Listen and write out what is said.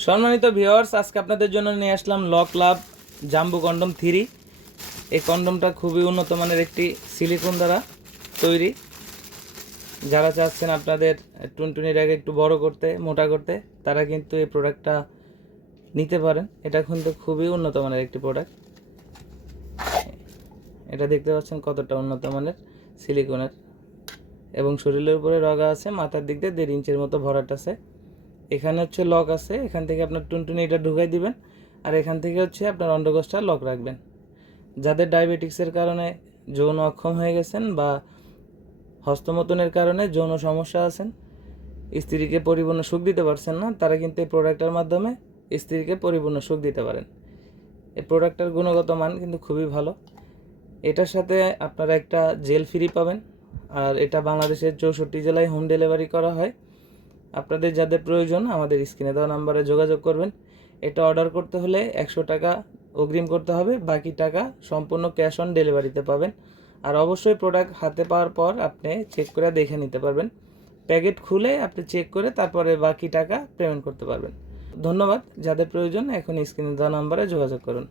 সম্মানিত ভিউয়ার্স, আজকে আপনাদের জন্য নিয়ে আসলাম লক লাভ জাম্বু কন্ডম থ্রি। এই কন্ডমটা খুবই উন্নত মানের একটি সিলিকন দ্বারা তৈরি। যারা চাচ্ছেন আপনাদের টুনটুনির আগে একটু বড় করতে, মোটা করতে, তারা কিন্তু এই প্রোডাক্টটা নিতে পারেন। এটা কিন্তু খুবই উন্নত মানের একটি প্রোডাক্ট এটা দেখতে পাচ্ছেন কতটা উন্নত মানের সিলিকনের। এবং শরীরের উপরে রগা আছে, মাথার দিক দিয়ে দেড় ইঞ্চের মতো ভরাট আছে। এখানে হচ্ছে লক আছে, এখান থেকে আপনার টুনটুনি এটা ঢুকাই দিবেন, আর এখান থেকে হচ্ছে আপনার অন্ডকোষটা লক রাখবেন। যাদের ডায়াবেটিক্সের কারণে যৌন অক্ষম হয়ে গেছেন বা হস্তমতনের কারণে যৌন সমস্যা আছেন, স্ত্রীকে পরিপূর্ণ সুখ দিতে পারছেন না, তারা কিন্তু এই প্রোডাক্টের মাধ্যমে স্ত্রীকে পরিপূর্ণ সুখ দিতে পারেন। এই প্রোডাক্টের গুণগত মান কিন্তু খুবই ভালো। এটার সাথে আপনারা একটা জেল ফ্রি পাবেন, আর এটা বাংলাদেশের চৌষট্টি জেলায় হোম ডেলিভারি করা হয়। আপনাদের যাদের প্রয়োজন, আমাদের স্ক্রিনে দেওয়া নাম্বারে যোগাযোগ করবেন। এটা অর্ডার করতে হলে একশো টাকা অগ্রিম করতে হবে, বাকি টাকা সম্পূর্ণ ক্যাশ অন ডেলিভারিতে পাবেন। আর অবশ্যই প্রোডাক্ট হাতে পাওয়ার পর আপনি চেক করে দেখে নিতে পারবেন। প্যাকেট খুলে আপনি চেক করে তারপরে বাকি টাকা পেমেন্ট করতে পারবেন। ধন্যবাদ, যাদের প্রয়োজন, এখন স্ক্রিনে দেওয়া নাম্বারে যোগাযোগ করুন।